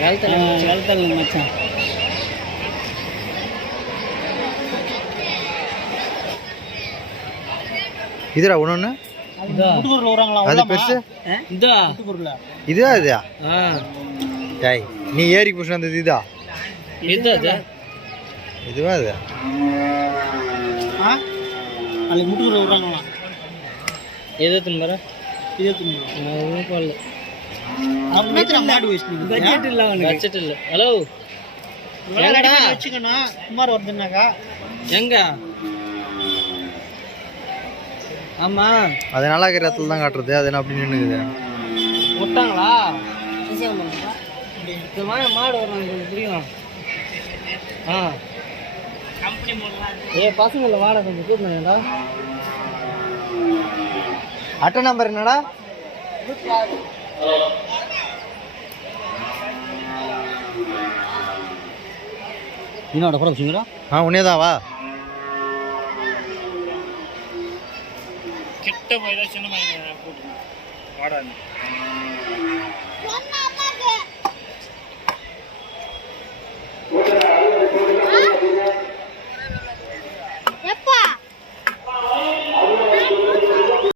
வெளுத்தல் மச்சான். இதுடா ஒன்று அது பெருசு இதுவா இதுயா டேய் நீ ஏறி புடிச்சு வந்தது இதா இதுவா இது முட்டுக்குள்ள விடுறாங்களா எதை தின்பற இதே தின்பற பட்ஜெட் இல்லை. ஹலோ வச்சுக்கணும் சுமார் வருதுன்னாக்கா எங்க ஆமா அது நல்லா இருக்கிற இடத்துல தான் காட்டுறது அது என்ன அப்படி நின்றுக்குது விட்டாங்களா இந்த மாதிரி மாடு வரும் கொஞ்சம் புரியும். பசங்கள வாடகை கொஞ்சம் கூட்டினேடா. அட்டை நம்பர் என்னடா என்னோட கூட வச்சுங்களா உன்னேதான் வா கிட்ட போய் சின்ன வாடகை